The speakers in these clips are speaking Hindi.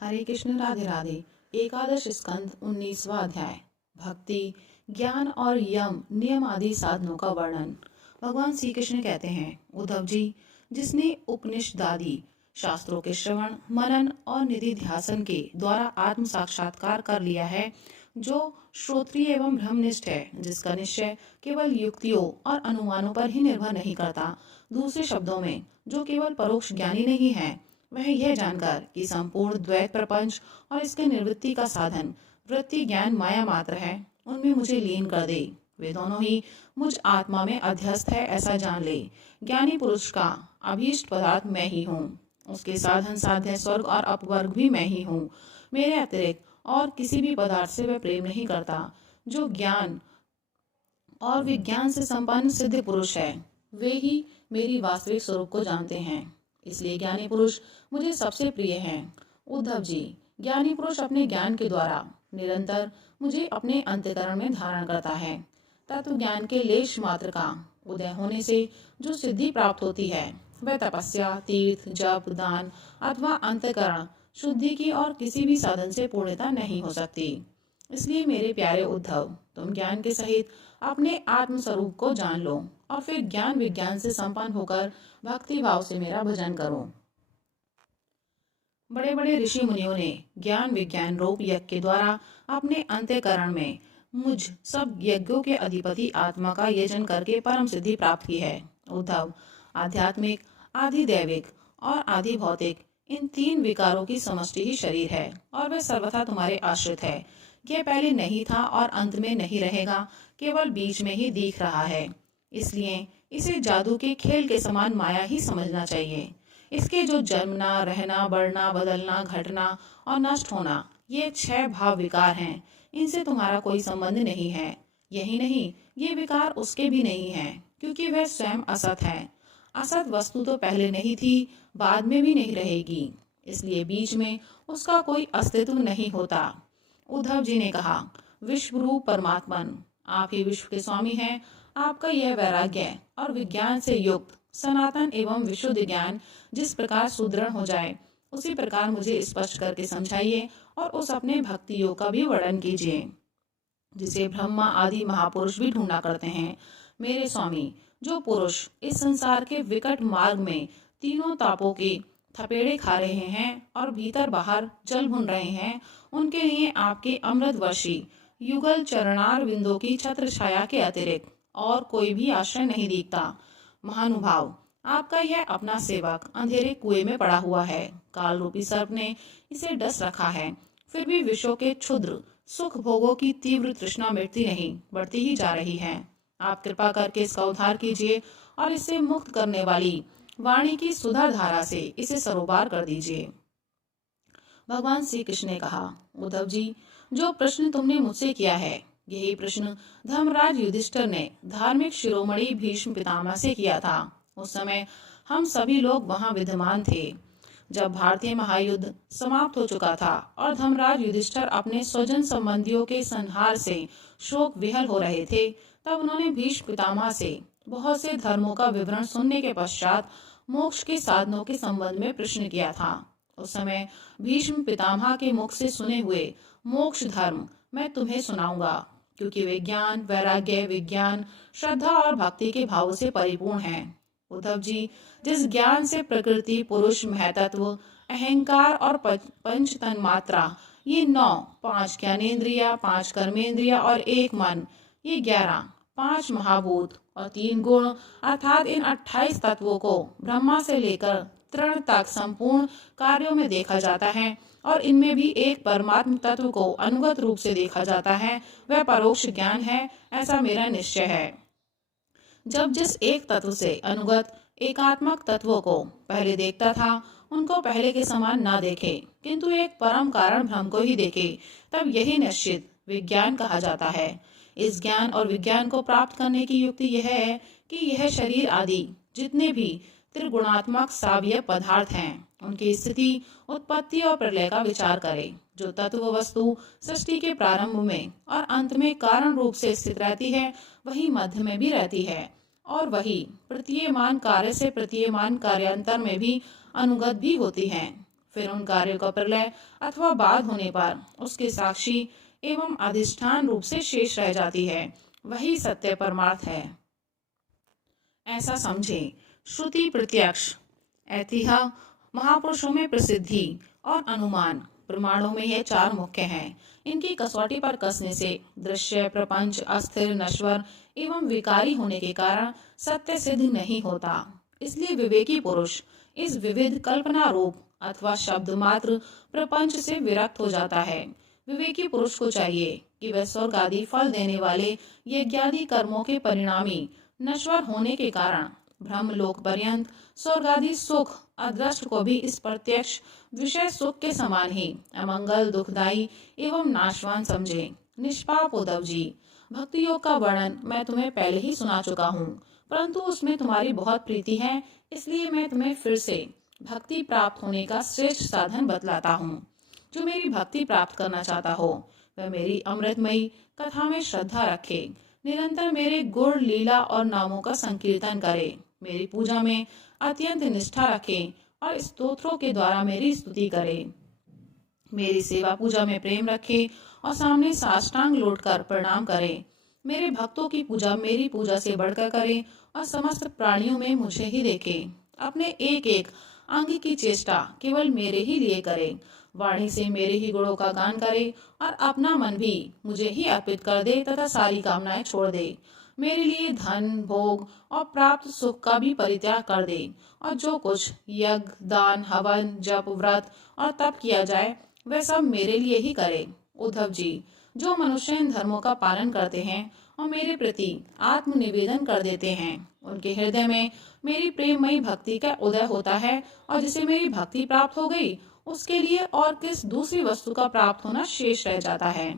हरे कृष्ण राधे राधे। एकादश स्कंद 19वां अध्याय। भक्ति, ज्ञान और यम नियम आदि साधनों का वर्णन। भगवान श्री कृष्ण कहते हैं, उद्धव जी, जिसने उपनिषदादि शास्त्रों के श्रवण, मनन और निधि ध्यासन के द्वारा आत्म साक्षात्कार कर लिया है, जो श्रोत्रिय एवं ब्रह्मनिष्ठ है, जिसका निश्चय केवल युक्तियों और अनुमानों पर ही निर्भर नहीं करता, दूसरे शब्दों में जो केवल परोक्ष ज्ञानी नहीं है, वह यह जानकर कि संपूर्ण द्वैत प्रपंच और इसके निवृत्ति का साधन वृत्ति ज्ञान माया मात्र है, उनमें मुझे लीन कर दे। वे दोनों ही मुझ आत्मा में अध्यस्त है, ऐसा जान ले। ज्ञानी पुरुष का अभीष्ट पदार्थ मैं ही हूँ, उसके साधन साध्य स्वर्ग और अपवर्ग भी मैं ही हूँ। मेरे अतिरिक्त और किसी भी पदार्थ से वह प्रेम नहीं करता। जो ज्ञान और विज्ञान से संपन्न सिद्ध पुरुष है, वे ही मेरी वास्तविक स्वरूप को जानते हैं। इसलिए ज्ञानी पुरुष मुझे सबसे प्रिय हैं। उद्धव जी, ज्ञानी पुरुष अपने ज्ञान के द्वारा निरंतर मुझे अपने अंतःकरण में धारण करता है। तत्व ज्ञान के लेश मात्र का उदय होने से जो सिद्धि प्राप्त होती है, वह तपस्या, तीर्थ, जप, दान अथवा अंतःकरण शुद्धि की और किसी भी साधन से पूर्णता नहीं हो सकती। इसलिए मेरे प्यारे उद्धव, तुम ज्ञान के सहित अपने आत्म स्वरूप को जान लो और फिर ज्ञान विज्ञान से संपन्न होकर भक्ति भाव से मेरा भजन करो। बड़े बड़े ऋषि मुनियों ने ज्ञान विज्ञान रूप यज्ञ के द्वारा अपने अंतःकरण में मुझ सब यज्ञों के अधिपति आत्मा का यजन करके परम सिद्धि प्राप्त की है। उद्धव, आध्यात्मिक, आधि दैविक और आधि भौतिक, इन तीन विकारों की समष्टि ही शरीर है और वह सर्वथा तुम्हारे आश्रित है। यह पहले नहीं था और अंत में नहीं रहेगा, केवल बीच में ही दिख रहा है। इसलिए इसे जादू के खेल के समान माया ही समझना चाहिए। इसके जो जन्मना, रहना, बढ़ना, बदलना, घटना और नष्ट होना, ये 6 भाव विकार हैं, इनसे तुम्हारा कोई संबंध नहीं है। यही नहीं, ये विकार उसके भी नहीं है, क्योंकि वह स्वयं असत है। असत वस्तु तो पहले नहीं थी, बाद में भी नहीं रहेगी, इसलिए बीच में उसका कोई अस्तित्व नहीं होता। उद्धव जी ने कहा, विश्वरूप परमात्मन, आप ही विश्व के स्वामी हैं। आपका यह वैराग्य और विज्ञान से युक्त सनातन एवं विशुद्ध ज्ञान जिस प्रकार सुदृढ़ हो जाए, उसी प्रकार मुझे स्पष्ट करके समझाइए और उस अपने भक्ति योग का भी वर्णन कीजिए, जिसे ब्रह्मा आदि महापुरुष भी ढूंढा करते हैं। मेरे स्वामी, जो पुरुष इस संसार के विकट मार्ग में तीनों तापों के थपेड़े खा रहे हैं और भीतर बाहर जल भुन रहे हैं, उनके लिए आपके अमृतवर्षी युगल चरणार बिंदों की छत्र छाया के अतिरिक्त और कोई भी आश्रय नहीं दिखता। महानुभाव, आपका यह अपना सेवक अंधेरे कुएं में पड़ा हुआ है। काल रूपी सर्प ने इसे डस रखा है, फिर भी विश्व के क्षुद्र सुख भोगों की तीव्र तृष्णा मिटती नहीं, बढ़ती ही जा रही है। आप कृपा करके इसका उद्धार कीजिए और इससे मुक्त करने वाली वाणी की सुधा धारा से इसे सरोबार कर दीजिए। भगवान श्री कृष्ण ने कहा, उद्धव जी, जो प्रश्न तुमने मुझसे किया है, यही प्रश्न धर्मराज युधिष्ठिर ने धार्मिक शिरोमणि भीष्म पितामह से किया था। उस समय हम सभी लोग वहां विद्यमान थे, जब भारतीय महायुद्ध समाप्त हो चुका था और धर्मराज युधिष्ठिर अपने स्वजन संबंधियों के संहार से शोक विहल हो रहे थे। तब उन्होंने भीष्म पितामह से बहुत से धर्मों का विवरण सुनने के पश्चात मोक्ष के साधनों के संबंध में प्रश्न किया था। उस समय भीष्म पितामह के मुख से सुने हुए मोक्ष धर्म मैं तुम्हें सुनाऊंगा, क्योंकि वे ज्ञान, वैराग्य, विज्ञान, श्रद्धा और भक्ति के भावों से परिपूर्ण हैं। उद्धव जी, जिस ज्ञान से प्रकृति, पुरुष, महतत्व, अहंकार और पंच तन्मात्रा, ये 9, 5 ज्ञानेन्द्रिया, 5 कर्मेंद्रिया और 1 मन, ये 11, 5 महाभूत और 3 गुण, अर्थात इन 28 तत्वों को ब्रह्मा से लेकर तृण तक संपूर्ण कार्यों में देखा जाता है और इनमें भी एक परमात्म तत्व को अनुगत रूप से देखा जाता है, वह परोक्ष ज्ञान है, ऐसा मेरा निश्चय है। जब जिस एक तत्व से अनुगत एकात्मक तत्वों को पहले देखता था, उनको पहले के समान ना देखे, किंतु एक परम कारण ब्रह्म को ही देखे, तब यही निश्चित विज्ञान कहा जाता है। इस ज्ञान और विज्ञान को प्राप्त करने की युक्ति यह है कि यह शरीर आदि जितने भी त्रिगुणात्मक सावयव पदार्थ हैं, उनकी स्थिति, उत्पत्ति और प्रलय का विचार करे। जो तत्व वस्तु सृष्टि के प्रारंभ में और अंत में कारण रूप से स्थित रहती है, वही मध्य में भी रहती है और वही प्रतीयमान कार्य से प्रतीयमान कार्यांतर में भी अनुगत भी होती है। फिर उन कार्यों का प्रलय अथवा बाद होने पर उसके साक्षी एवं अधिष्ठान रूप से शेष रह जाती है। वही सत्य परमार्थ है। ऐसा समझे। श्रुति प्रत्यक्ष, ऐतिह्य, महापुरुषों में प्रसिद्धि और अनुमान, प्रमाणों में ये चार मुख्य हैं। इनकी कसौटी पर कसने से दृश्य प्रपंच अस्थिर, नश्वर एवं विकारी होने के कारण सत्य सिद्ध नहीं होता। इसलिए विवेकी पुरुष इस विविध कल्पना रूप अथवा शब्द मात्र प्रपंच से विरक्त हो जाता है। विवेकी पुरुष को चाहिए कि वह स्वर्ग आदि फल देने वाले यज्ञादि कर्मों के परिणामी नश्वर होने के कारण ब्रह्मलोक पर्यंत स्वर्ग आदि सुख अदृष्ट को भी इस प्रत्यक्ष विषय सुख के समान ही अमंगल, दुखदायी एवं नाशवान समझे। निष्पाप उद्धव जी, भक्ति योग का वर्णन मैं तुम्हें पहले ही सुना चुका हूँ, परंतु उसमें तुम्हारी बहुत प्रीति है, इसलिए मैं तुम्हें फिर से भक्ति प्राप्त होने का श्रेष्ठ साधन बतलाता हूँ। जो मेरी भक्ति प्राप्त करना चाहता हो वह मेरी अमृतमयी कथा में श्रद्धा रखे, निरंतर मेरे गुण, लीला और नामों का संकीर्तन करे, मेरी पूजा में अत्यंत निष्ठा रखे और स्तोत्रों के द्वारा मेरी स्तुति करे, मेरी सेवा पूजा में प्रेम रखे और सामने साष्टांग लौटकर प्रणाम करे, मेरे भक्तों की पूजा मेरी पूजा से बढ़कर करे और समस्त प्राणियों में मुझे ही देखे, अपने एक एक अंग की चेष्टा केवल मेरे ही लिए करे, वाणी से मेरे ही गुणों का गान करे और अपना मन भी मुझे ही अर्पित कर दे तथा सारी कामनाएं छोड़ दे, मेरे लिए धन, भोग और प्राप्त सुख का भी परित्याग कर दे और जो कुछ यज्ञ, दान, हवन, जप, व्रत और तप किया जाए वह सब मेरे लिए ही करे। उद्धव जी, जो मनुष्य इन धर्मों का पालन करते हैं और मेरे प्रति आत्म निवेदन कर देते हैं, उनके हृदय में मेरी प्रेममयी भक्ति का उदय होता है और जिसे मेरी भक्ति प्राप्त हो गई उसके लिए और किस दूसरी वस्तु का प्राप्त होना शेष रह जाता है।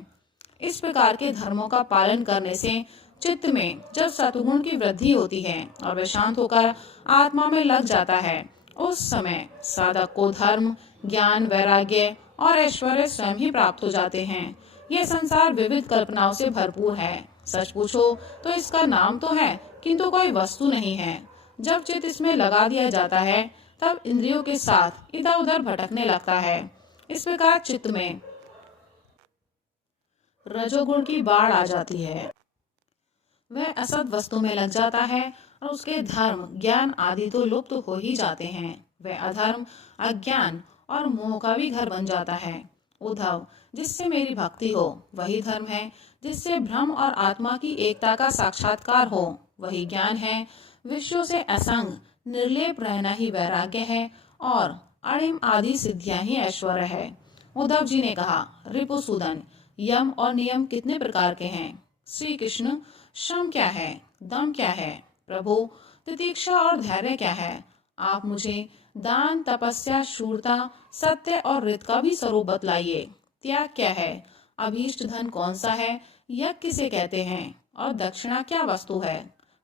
इस प्रकार के धर्मों का पालन करने से चित्त में जब सतुगुण की वृद्धि होती है और वह शांत होकर आत्मा में लग जाता है, उस समय साधक को धर्म, ज्ञान, वैराग्य और ऐश्वर्य स्वयं ही प्राप्त हो जाते हैं। यह संसार विविध कल्पनाओं से भरपूर है। सच पूछो तो इसका नाम तो है किंतु कोई वस्तु नहीं है। जब चित्त इसमें लगा दिया जाता है तब इंद्रियों के साथ इधर उधर भटकने लगता है। इस प्रकार चित्त में रजोगुण की बाढ़ आ जाती है, वह असत वस्तु में लग जाता है और उसके धर्म, ज्ञान आदि तो लुप्त हो ही जाते हैं। वह अधर्म, अज्ञान और मोह का भी घर बन जाता है। उद्धव, जिससे मेरी भक्ति हो वही धर्म है, जिससे ब्रह्म और आत्मा की एकता का साक्षात्कार हो वही ज्ञान है, विषयों से असंग निर्लेप रहना ही वैराग्य है और अणिम आदि सिद्धियां ही ऐश्वर्य है। उद्धव जी ने कहा, रिपुसूदन, यम और नियम कितने प्रकार के हैं? श्री कृष्ण, श्रम क्या है, दम क्या है? प्रभु, तितिक्षा और धैर्य क्या है? आप मुझे दान, तपस्या, शूरता, सत्य और रित का भी स्वरूप बतलाइए। त्याग क्या है? अभीष्ट धन कौन सा है? यज्ञ किसे कहते हैं? और दक्षिणा क्या वस्तु है?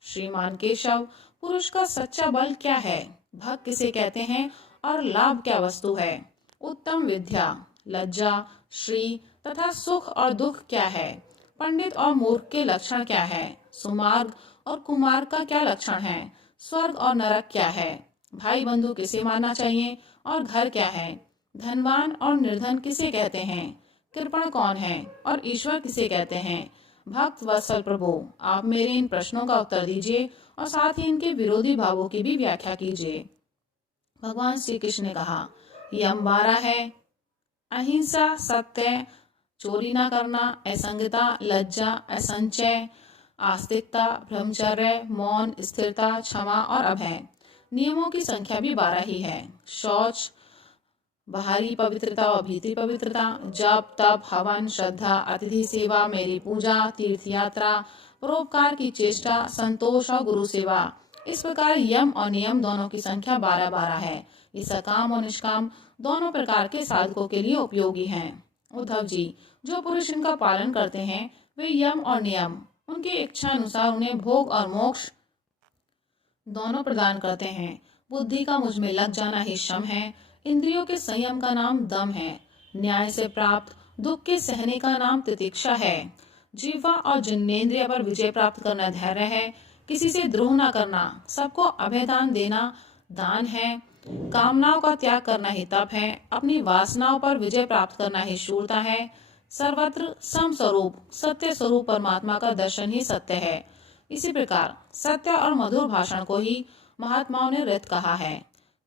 श्रीमान केशव, पुरुष का सच्चा बल क्या है? भक्त किसे कहते हैं और लाभ क्या वस्तु है? उत्तम विद्या, लज्जा, श्री तथा सुख और दुख क्या है? पंडित और मूर्ख के लक्षण क्या है? सुमार्ग और कुमार्ग का क्या लक्षण है? स्वर्ग और नरक क्या है? भाई बंधु किसे मानना चाहिए और घर क्या है? धनवान और निर्धन किसे कहते हैं? कृपण कौन है और ईश्वर किसे कहते हैं? भक्त वत्सल प्रभु, आप मेरे इन प्रश्नों का उत्तर दीजिए और साथ ही इनके विरोधी भावों की भी व्याख्या कीजिए। भगवान श्री कृष्ण ने कहा, यम 12 है। अहिंसा, सत्य, चोरी न करना, असंगता, लज्जा, असंचय, आस्तिकता, ब्रह्मचर्य, मौन, स्थिरता, क्षमा और अभय। नियमों की संख्या भी 12 ही है। शौच, बाहरी पवित्रता और भीतरी पवित्रता, जप, तप, हवन, श्रद्धा, अतिथि सेवा, मेरी पूजा, तीर्थ यात्रा, परोपकार की चेष्टा, संतोष और गुरु सेवा। इस प्रकार यम और नियम दोनों की संख्या 12-12 है। ये सकाम और निष्काम दोनों प्रकार के साधकों के लिए उपयोगी हैं। उद्धव जी, जो पुरुष इनका पालन करते हैं वे यम और नियम उनकी इच्छा अनुसार उन्हें भोग और मोक्ष दोनों प्रदान करते हैं। बुद्धि का मुझ में लग जाना ही शम है। इंद्रियों के संयम का नाम दम है। न्याय से प्राप्त दुख के सहने का नाम तितिक्षा है। जीवा और जिनेंद्रिय पर विजय प्राप्त करना धैर्य है। किसी से द्रोह न करना, सबको अभयदान देना दान है। कामनाओं का त्याग करना ही तप है, अपनी वासनाओं पर विजय प्राप्त करना ही शूरता है। सर्वत्र सम स्वरूप सत्य स्वरूप परमात्मा का दर्शन ही सत्य है। इसी प्रकार सत्य और मधुर भाषण को ही महात्माओं ने रित कहा है।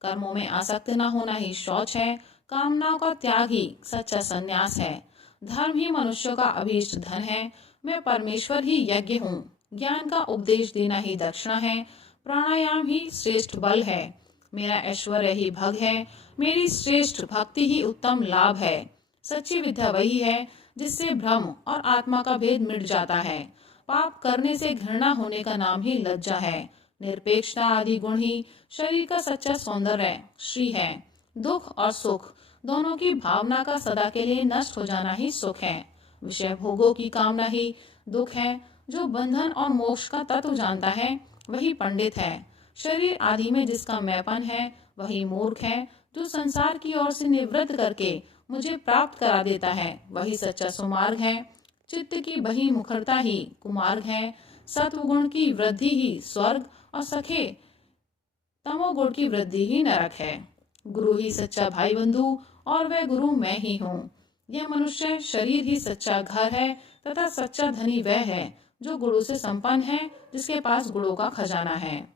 कर्मों में आसक्त न होना ही शौच है, कामनाओं का त्याग ही सच्चा संन्यास है। धर्म ही मनुष्य का अभीष्ट धन है, मैं परमेश्वर ही यज्ञ हूँ। ज्ञान का उपदेश देना ही दक्षिणा है, प्राणायाम ही श्रेष्ठ बल है। मेरा ऐश्वर्य ही भग है, मेरी श्रेष्ठ भक्ति ही उत्तम लाभ है। सच्ची विद्या वही है जिससे भ्रम और आत्मा का भेद मिट जाता है। पाप करने से घृणा होने का नाम ही लज्जा है। निरपेक्षता आदि गुण ही शरीर का सच्चा सौंदर्य श्री है। दुख और सुख दोनों की भावना का सदा के लिए नष्ट हो जाना ही सुख है। विषय भोगों की कामना ही दुख है। जो बंधन और मोक्ष का तत्व जानता है वही पंडित है। शरीर आदि में जिसका मैपन है वही मूर्ख है। जो संसार की ओर से निवृत्त करके मुझे प्राप्त करा देता है वही सच्चा सुमार्ग है। चित्त की बही मुखरता ही कुमार्ग है। सत्वगुण की वृद्धि ही स्वर्ग और सखे तमोगुण की वृद्धि ही नरक है। गुरु ही सच्चा भाई बंधु और वह गुरु मैं ही हूँ। यह मनुष्य शरीर ही सच्चा घर है तथा सच्चा धनी वह है जो गुरु से संपन्न है, जिसके पास गुणों का खजाना है।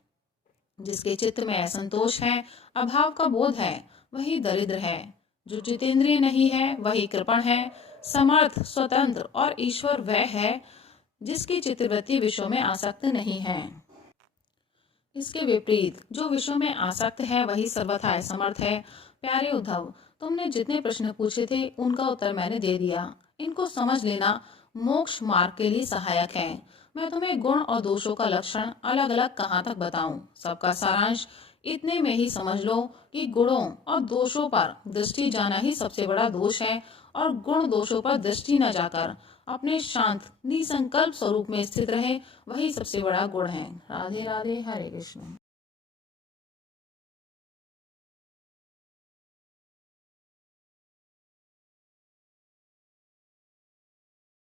जिसके चित्त में असंतोष है, अभाव का बोध है, वही दरिद्र है। जो जितेंद्रिय नहीं है वही कृपण है। समर्थ स्वतंत्र और ईश्वर वह है जिसकी चित्तवृत्ति विषयों में आसक्त नहीं है। इसके विपरीत जो विषयों में आसक्त है वही सर्वथा असमर्थ है। प्यारे उद्धव, तुमने जितने प्रश्न पूछे थे उनका उत्तर मैंने दे दिया। इनको समझ लेना मोक्ष मार्ग के लिए सहायक है। मैं तुम्हें गुण और दोषों का लक्षण अलग अलग कहाँ तक बताऊं? सबका सारांश इतने में ही समझ लो कि गुणों और दोषों पर दृष्टि जाना ही सबसे बड़ा दोष है, और गुण दोषों पर दृष्टि न जाकर अपने शांत निसंकल्प स्वरूप में स्थित रहे वही सबसे बड़ा गुण है। राधे राधे, हरे कृष्ण।